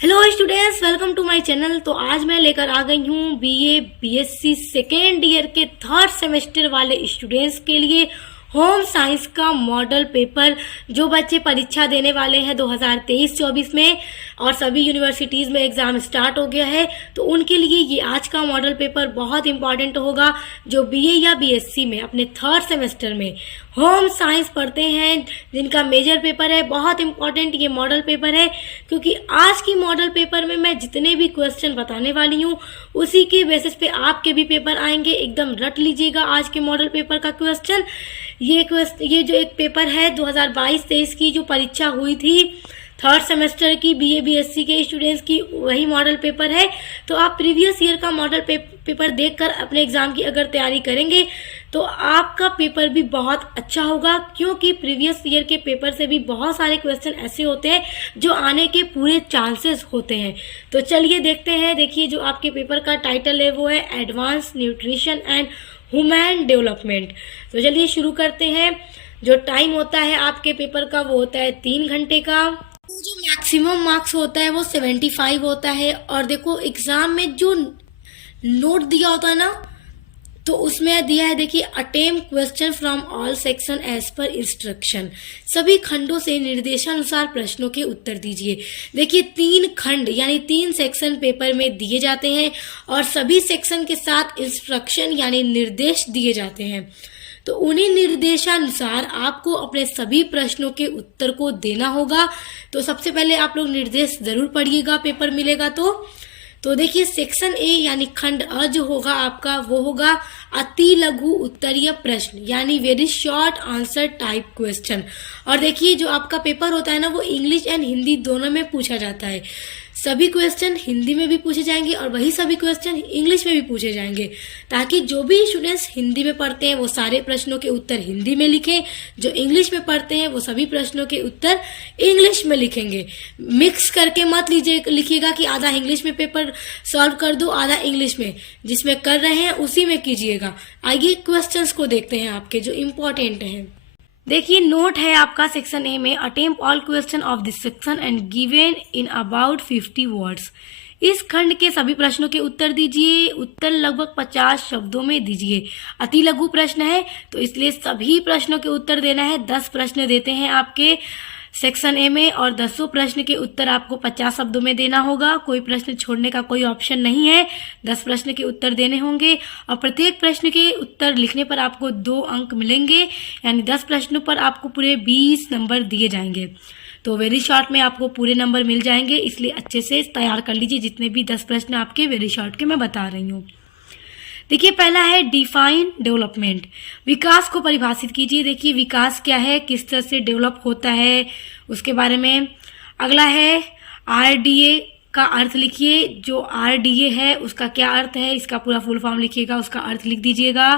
Hello students, welcome to my channel. तो आज मैं लेकर आ गई हूँ बीए बीएससी सेकेंड ईयर के थर्ड सेमेस्टर वाले स्टूडेंट्स के लिए होम साइंस का मॉडल पेपर, जो बच्चे परीक्षा देने वाले हैं 2023-24 में और सभी यूनिवर्सिटीज़ में एग्ज़ाम स्टार्ट हो गया है, तो उनके लिए ये आज का मॉडल पेपर बहुत इंपॉर्टेंट होगा। जो बीए या बीएससी में अपने थर्ड सेमेस्टर में होम साइंस पढ़ते हैं, जिनका मेजर पेपर है, बहुत इंपॉर्टेंट ये मॉडल पेपर है, क्योंकि आज की मॉडल पेपर में मैं जितने भी क्वेश्चन बताने वाली हूँ उसी के बेसिस पे आपके भी पेपर आएंगे। एकदम रट लीजिएगा आज के मॉडल पेपर का क्वेश्चन। ये जो एक पेपर है 2022-23 की जो परीक्षा हुई थी थर्ड सेमेस्टर की बीए बीएससी के स्टूडेंट्स की, वही मॉडल पेपर है। तो आप प्रीवियस ईयर का मॉडल पेपर देखकर अपने एग्जाम की अगर तैयारी करेंगे तो आपका पेपर भी बहुत अच्छा होगा, क्योंकि प्रीवियस ईयर के पेपर से भी बहुत सारे क्वेश्चन ऐसे होते हैं जो आने के पूरे चांसेस होते हैं। तो चलिए देखते हैं। देखिए, जो आपके पेपर का टाइटल है वो है advance nutrition and human development. तो चलिए शुरू करते हैं। जो टाइम होता है आपके पेपर का वो होता है 3 घंटे का। जो मैक्सिमम मार्क्स होता है वो 75 होता है। और देखो, एग्जाम में जो नोट दिया होता है ना, तो उसमें दिया है, देखिए, attempt question from all section as per instruction. सभी खंडों से निर्देशानुसार प्रश्नों के उत्तर दीजिए। देखिए, 3 खंड यानी 3 सेक्शन पेपर में दिए जाते हैं और सभी सेक्शन के साथ इंस्ट्रक्शन यानी निर्देश दिए जाते हैं। तो उन्हीं निर्देशानुसार आपको अपने सभी प्रश्नों के उत्तर को देना होगा। तो सबसे पहले आप लोग निर्देश जरूर पढ़िएगा, पेपर मिलेगा तो देखिए, सेक्शन ए यानी खंड अ जो होगा आपका वो होगा अति लघु उत्तरीय प्रश्न यानी very short answer type question. और देखिए, जो आपका पेपर होता है ना वो इंग्लिश एंड हिंदी दोनों में पूछा जाता है। सभी क्वेश्चन हिंदी में भी पूछे जाएंगे और वही सभी क्वेश्चन इंग्लिश में भी पूछे जाएंगे, ताकि जो भी स्टूडेंट्स हिंदी में पढ़ते हैं वो सारे प्रश्नों के उत्तर हिंदी में लिखें, जो इंग्लिश में पढ़ते हैं वो सभी प्रश्नों के उत्तर इंग्लिश में लिखेंगे। मिक्स करके मत लिखिएगा कि आधा इंग्लिश में पेपर सॉल्व कर दो, आधा इंग्लिश में। जिसमें कर रहे हैं उसी में कीजिएगा। आइए क्वेश्चंस को देखते हैं आपके जो इम्पोर्टेंट हैं। देखिए, नोट है आपका सेक्शन ए में attempt all question of this section and given in about 50 words. इस खंड के सभी प्रश्नों के उत्तर दीजिए। उत्तर लगभग 50 शब्दों में दीजिए। अति लघु प्रश्न है तो इसलिए सभी प्रश्नों के उत्तर देना है। 10 प्रश्न देते हैं आपके सेक्शन ए में और 10 प्रश्न के उत्तर आपको 50 शब्दों में देना होगा। कोई प्रश्न छोड़ने का कोई ऑप्शन नहीं है। 10 प्रश्न के उत्तर देने होंगे और प्रत्येक प्रश्न के उत्तर लिखने पर आपको 2 अंक मिलेंगे, यानी 10 प्रश्नों पर आपको पूरे 20 नंबर दिए जाएंगे। तो वेरी शॉर्ट में आपको पूरे नंबर मिल जाएंगे, इसलिए अच्छे से तैयार कर लीजिए जितने भी 10 प्रश्न आपके वेरी शॉर्ट के मैं बता रही हूँ। देखिए, पहला है डिफाइन डेवलपमेंट। विकास को परिभाषित कीजिए। देखिए, विकास क्या है, किस तरह से डेवलप होता है, उसके बारे में। अगला है आरडीए का अर्थ लिखिए। जो आरडीए है उसका क्या अर्थ है, इसका पूरा फुल फॉर्म लिखिएगा, उसका अर्थ लिख दीजिएगा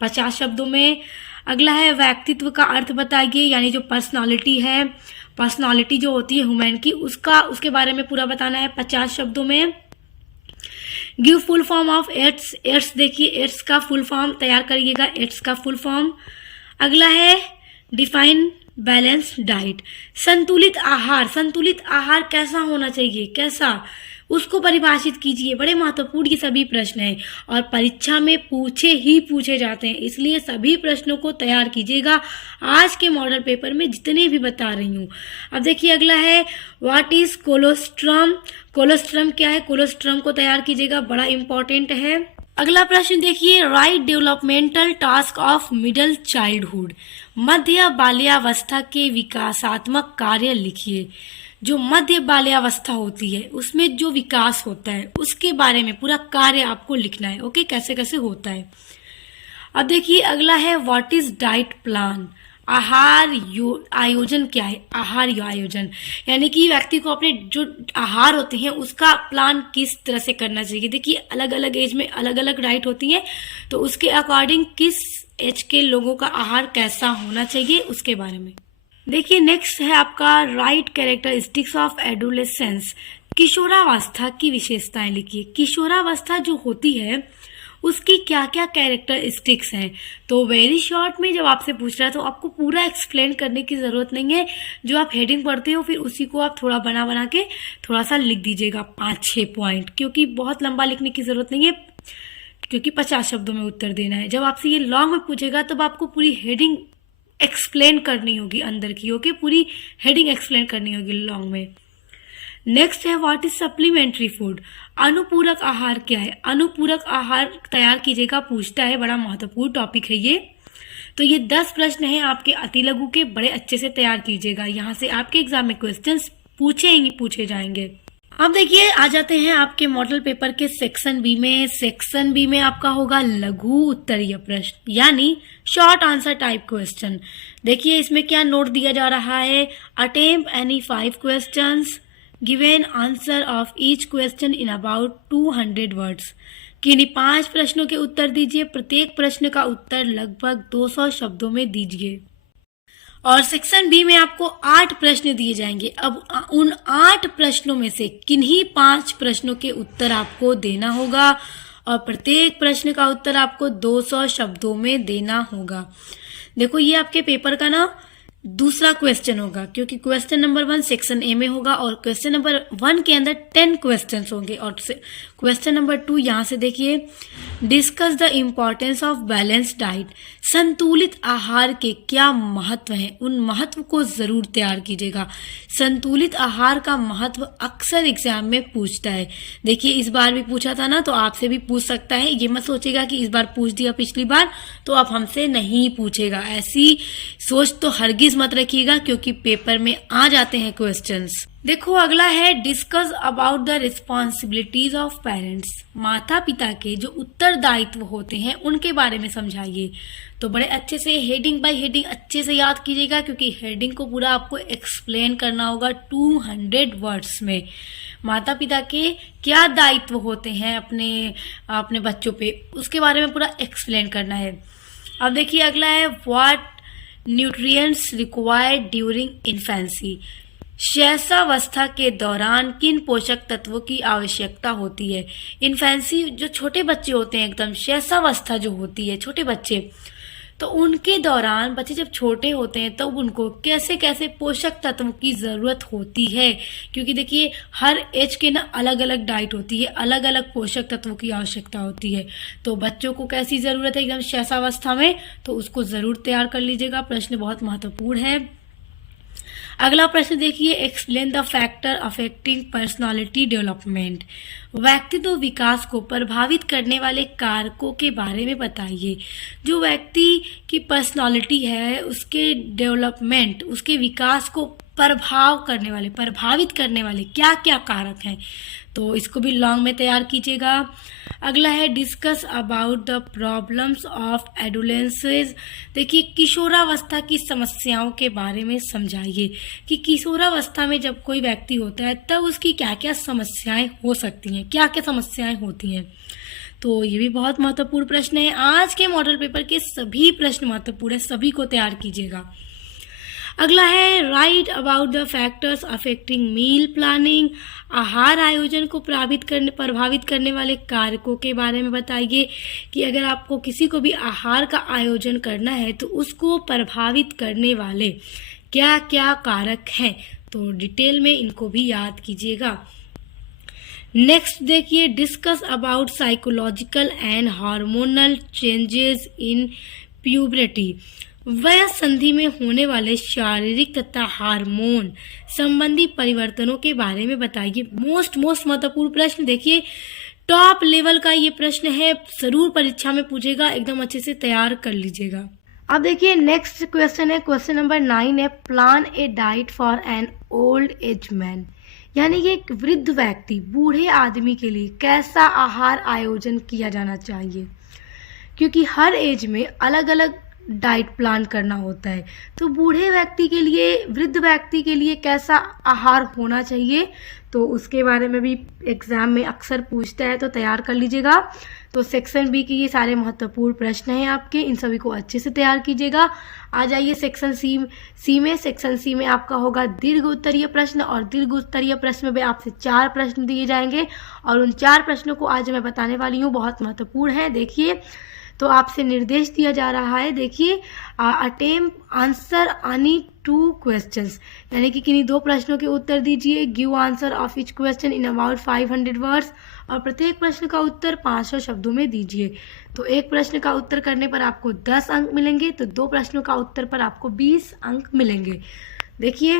50 शब्दों में। अगला है व्यक्तित्व का अर्थ बताइए, यानी जो पर्सनालिटी है, पर्सनालिटी जो होती है ह्यूमन की, उसके बारे में पूरा बताना है 50 शब्दों में। Give full form of AIDS. AIDS देखिए, एड्स का फुल फॉर्म तैयार करिएगा, एड्स का फुल फॉर्म। अगला है डिफाइन बैलेंस डाइट। संतुलित आहार। संतुलित आहार कैसा होना चाहिए, कैसा, उसको परिभाषित कीजिए। बड़े महत्वपूर्ण ये सभी प्रश्न हैं और परीक्षा में पूछे जाते हैं, इसलिए सभी प्रश्नों को तैयार कीजिएगा आज के मॉडल पेपर में जितने भी बता रही हूँ। अब देखिए, अगला है व्हाट इज कोलोस्ट्रम। कोलोस्ट्रम क्या है, कोलोस्ट्रम को तैयार कीजिएगा, बड़ा इंपॉर्टेंट है। अगला प्रश्न देखिए, right developmental task of middle childhood. मध्य बाल्यावस्था के विकासात्मक कार्य लिखिए। जो मध्य बाल्यावस्था होती है उसमें जो विकास होता है उसके बारे में पूरा कार्य आपको लिखना है। ओके, कैसे कैसे होता है। अब देखिए, अगला है व्हाट इज डाइट प्लान। आहार आयोजन क्या है, आहार आयोजन यानी कि व्यक्ति को अपने जो आहार होते हैं उसका प्लान किस तरह से करना चाहिए। देखिए, अलग अलग एज में अलग अलग डाइट होती है, तो उसके अकॉर्डिंग किस एज के लोगों का आहार कैसा होना चाहिए उसके बारे में। देखिए, नेक्स्ट है आपका राइट कैरेक्टरिस्टिक्स ऑफ एडोलेसेंस। किशोरावस्था की विशेषताएं लिखिए। किशोरावस्था जो होती है उसकी क्या क्या कैरेक्टरिस्टिक्स हैं। तो वेरी शॉर्ट में जब आपसे पूछ रहा है तो आपको पूरा एक्सप्लेन करने की ज़रूरत नहीं है। जो आप हेडिंग पढ़ते हो फिर उसी को आप थोड़ा बना बना के थोड़ा सा लिख दीजिएगा 5-6 पॉइंट, क्योंकि बहुत लंबा लिखने की ज़रूरत नहीं है, क्योंकि 50 शब्दों में उत्तर देना है। जब आपसे ये लॉन्ग में पूछेगा तब आपको पूरी हेडिंग एक्सप्लेन करनी होगी, अंदर की होगी पूरी हेडिंग एक्सप्लेन करनी होगी लॉन्ग में। नेक्स्ट है व्हाट इज सप्लीमेंट्री फूड। अनुपूरक आहार क्या है? अनुपूरक आहार तैयार कीजिएगा पूछता है, बड़ा महत्वपूर्ण टॉपिक है ये। तो ये 10 प्रश्न हैं आपके अति लघु के, बड़े अच्छे से तैयार कीजिएगा, यहाँ से आपके एग्जाम में क्वेश्चंस पूछे जाएंगे। अब देखिए आ जाते हैं आपके मॉडल पेपर के सेक्शन बी में। सेक्शन बी में आपका होगा लघु उत्तरीय प्रश्न, यानी शॉर्ट आंसर टाइप क्वेश्चन। देखिए इसमें क्या नोट दिया जा रहा है, attempt any 5 questions, given answer of each question in about 200 words. किन्हीं 5 प्रश्नों के उत्तर दीजिए, प्रत्येक प्रश्न का उत्तर लगभग 200 शब्दों में दीजिए। और सेक्शन बी में आपको 8 प्रश्न दिए जाएंगे। अब उन 8 प्रश्नों में से किन्हीं 5 प्रश्नों के उत्तर आपको देना होगा और प्रत्येक प्रश्न का उत्तर आपको 200 शब्दों में देना होगा। देखो ये आपके पेपर का ना दूसरा क्वेश्चन होगा, क्योंकि क्वेश्चन नंबर 1 सेक्शन ए में होगा और क्वेश्चन नंबर 1 के अंदर 10 क्वेश्चंस होंगे। और क्वेश्चन नंबर 2 यहाँ से देखिए, discuss the importance of balance diet. संतुलित आहार के क्या महत्व हैं, उन महत्व को जरूर तैयार कीजिएगा। संतुलित आहार का महत्व अक्सर एग्जाम में पूछता है। देखिए इस बार भी पूछा था ना, तो आपसे भी पूछ सकता है। ये मत सोचेगा कि इस बार पूछ दिया पिछली बार तो अब हमसे नहीं पूछेगा, ऐसी सोच तो हरगिज मत रखिएगा, क्योंकि पेपर में आ जाते हैं क्वेश्चंस। देखो अगला है discuss about the responsibilities of parents. माता पिता के जो उत्तरदायित्व होते हैं उनके बारे में समझाइए। तो बड़े अच्छे से हेडिंग बाय हेडिंग अच्छे से याद कीजिएगा, क्योंकि हेडिंग को पूरा आपको एक्सप्लेन करना होगा 200 वर्ड्स में। माता पिता के क्या दायित्व होते हैं अपने बच्चों पे, उसके बारे में पूरा एक्सप्लेन करना है। अब देखिए अगला है what nutrients required during infancy. शैशवावस्था के दौरान किन पोषक तत्वों की आवश्यकता होती है। इन्फेंसी जो छोटे बच्चे होते हैं, एकदम शैशवावस्था जो होती है छोटे बच्चे, तो उनके दौरान बच्चे जब छोटे होते हैं तब उनको कैसे कैसे पोषक तत्वों की ज़रूरत होती है, क्योंकि देखिए हर एज के ना अलग अलग डाइट होती है, अलग अलग पोषक तत्वों की आवश्यकता होती है। तो बच्चों को कैसी ज़रूरत है एकदम शैशवावस्था में, तो उसको ज़रूर तैयार कर लीजिएगा। प्रश्न बहुत महत्वपूर्ण है। अगला प्रश्न देखिए, explain the factor affecting personality development. व्यक्तित्व विकास को प्रभावित करने वाले कारकों के बारे में बताइए। जो व्यक्ति की पर्सनालिटी है उसके डेवलपमेंट, उसके विकास को प्रभावित करने वाले क्या क्या कारक हैं, तो इसको भी लॉन्ग में तैयार कीजिएगा। अगला है discuss about the problems of adolescences. देखिए किशोरावस्था की समस्याओं के बारे में समझाइए कि किशोरावस्था में जब कोई व्यक्ति होता है तब उसकी क्या क्या समस्याएं हो सकती हैं, क्या क्या समस्याएं होती हैं। तो ये भी बहुत महत्वपूर्ण प्रश्न है। आज के मॉडल पेपर के सभी प्रश्न महत्वपूर्ण है, सभी को तैयार कीजिएगा। अगला है write about the factors affecting meal planning. आहार आयोजन को प्रभावित करने वाले कारकों के बारे में बताइए कि अगर आपको किसी को भी आहार का आयोजन करना है तो उसको प्रभावित करने वाले क्या क्या कारक हैं, तो डिटेल में इनको भी याद कीजिएगा। नेक्स्ट देखिए, discuss about psychological and hormonal changes in puberty. वयः संधि में होने वाले शारीरिक तथा हार्मोन संबंधी परिवर्तनों के बारे में बताइए। मोस्ट महत्वपूर्ण प्रश्न, देखिए टॉप लेवल का ये प्रश्न है, जरूर परीक्षा में पूछेगा, एकदम अच्छे से तैयार कर लीजिएगा। अब देखिए नेक्स्ट क्वेश्चन है, क्वेश्चन नंबर 9 है, plan A diet for an old age man. यानी कि एक वृद्ध व्यक्ति, बूढ़े आदमी के लिए कैसा आहार आयोजन किया जाना चाहिए, क्योंकि हर एज में अलग अलग डाइट प्लान करना होता है। तो बूढ़े व्यक्ति के लिए, वृद्ध व्यक्ति के लिए कैसा आहार होना चाहिए, तो उसके बारे में भी एग्ज़ाम में अक्सर पूछता है, तो तैयार कर लीजिएगा। तो सेक्शन बी के ये सारे महत्वपूर्ण प्रश्न हैं आपके, इन सभी को अच्छे से तैयार कीजिएगा। आ जाइए सेक्शन सी में। सेक्शन सी में आपका होगा दीर्घ उत्तरीय प्रश्न, और दीर्घ उत्तरीय प्रश्न में आपसे 4 प्रश्न दिए जाएंगे, और उन 4 प्रश्नों को आज मैं बताने वाली हूँ, बहुत महत्वपूर्ण है। देखिए, तो आपसे निर्देश दिया जा रहा है, देखिए, अटेम्प्ट आंसर एनी 2 क्वेश्चंस, यानी कि किन्हीं 2 प्रश्नों के उत्तर दीजिए। Give answer of each question in about 500 words, और प्रत्येक प्रश्न का उत्तर 500 शब्दों में दीजिए। तो एक प्रश्न का उत्तर करने पर आपको 10 अंक मिलेंगे, तो 2 प्रश्नों का उत्तर पर आपको 20 अंक मिलेंगे। देखिए,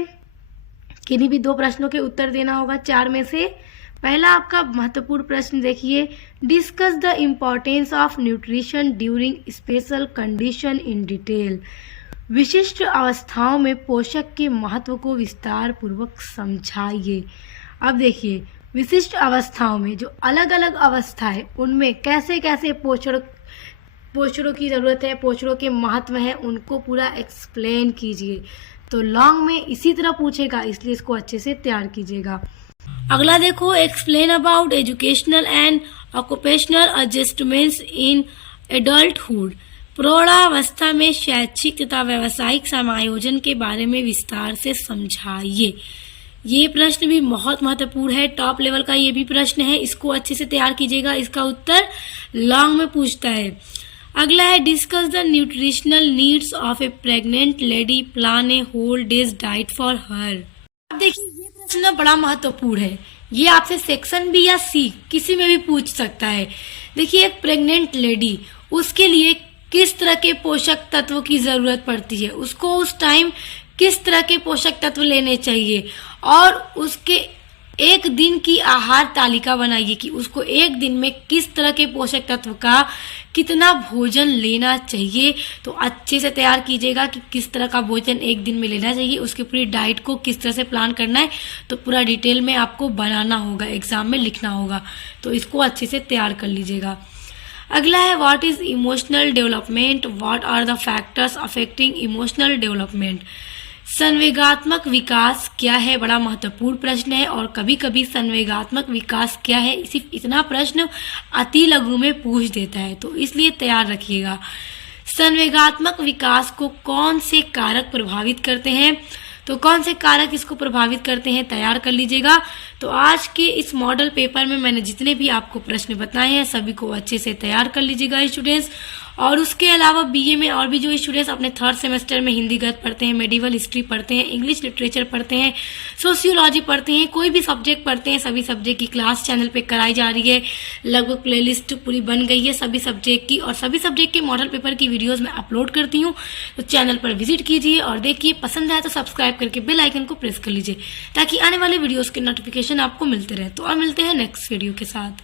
किन्हीं भी 2 प्रश्नों के उत्तर देना होगा 4 में से। पहला आपका महत्वपूर्ण प्रश्न देखिए, discuss the importance of nutrition during special condition in detail. विशिष्ट अवस्थाओं में पोषक के महत्व को विस्तार पूर्वक समझाइए। अब देखिए, विशिष्ट अवस्थाओं में, जो अलग अलग अवस्था है, उनमें कैसे कैसे पोषणों की ज़रूरत है, पोषणों के महत्व है, उनको पूरा एक्सप्लेन कीजिए। तो लॉन्ग में इसी तरह पूछेगा, इसलिए इसको अच्छे से तैयार कीजिएगा। अगला देखो, explain about educational and occupational adjustments in adulthood. प्रौढ़ावस्था में शैक्षिक तथा व्यावसायिक समायोजन के बारे में विस्तार से समझाइए। ये प्रश्न भी बहुत महत्वपूर्ण है, टॉप लेवल का ये भी प्रश्न है, इसको अच्छे से तैयार कीजिएगा। इसका उत्तर लॉन्ग में पूछता है। अगला है, discuss the nutritional needs of a pregnant lady, plan a whole day's diet for her. अब देखिए, ये प्रश्न बड़ा महत्वपूर्ण है, ये आपसे सेक्शन बी या सी किसी में भी पूछ सकता है। देखिए, एक प्रेग्नेंट लेडी, उसके लिए किस तरह के पोषक तत्व की जरूरत पड़ती है, उसको उस टाइम किस तरह के पोषक तत्व लेने चाहिए, और उसके एक दिन की आहार तालिका बनाइए कि उसको एक दिन में किस तरह के पोषक तत्व का कितना भोजन लेना चाहिए। तो अच्छे से तैयार कीजिएगा कि किस तरह का भोजन एक दिन में लेना चाहिए, उसकी पूरी डाइट को किस तरह से प्लान करना है, तो पूरा डिटेल में आपको बनाना होगा, एग्जाम में लिखना होगा, तो इसको अच्छे से तैयार कर लीजिएगा। अगला है, what is emotional development, what are the factors affecting emotional development. संवेगात्मक विकास क्या है, बड़ा महत्वपूर्ण प्रश्न है, और कभी कभी संवेगात्मक विकास क्या है, सिर्फ इतना प्रश्न अति लघु में पूछ देता है, तो इसलिए तैयार रखिएगा। संवेगात्मक विकास को कौन से कारक प्रभावित करते हैं, तो कौन से कारक इसको प्रभावित करते हैं, तैयार कर लीजिएगा। तो आज के इस मॉडल पेपर में मैंने जितने भी आपको प्रश्न बताए हैं, सभी को अच्छे से तैयार कर लीजिएगा स्टूडेंट्स। और उसके अलावा बीए में और भी जो स्टूडेंट्स अपने 3rd सेमेस्टर में हिंदी गद्य पढ़ते हैं, मेडिवल हिस्ट्री पढ़ते हैं, इंग्लिश लिटरेचर पढ़ते हैं, सोशियोलॉजी पढ़ते हैं, कोई भी सब्जेक्ट पढ़ते हैं, सभी सब्जेक्ट की क्लास चैनल पे कराई जा रही है। लगभग प्लेलिस्ट पूरी बन गई है सभी सब्जेक्ट की, और सभी सब्जेक्ट के मॉडल पेपर की वीडियोस मैं अपलोड करती हूँ, तो चैनल पर विजिट कीजिए और देखिए। पसंद आए तो सब्सक्राइब करके बेल आइकन को प्रेस कर लीजिए, ताकि आने वाले वीडियोज़ के नोटिफिकेशन आपको मिलते रहे। तो और मिलते हैं नेक्स्ट वीडियो के साथ।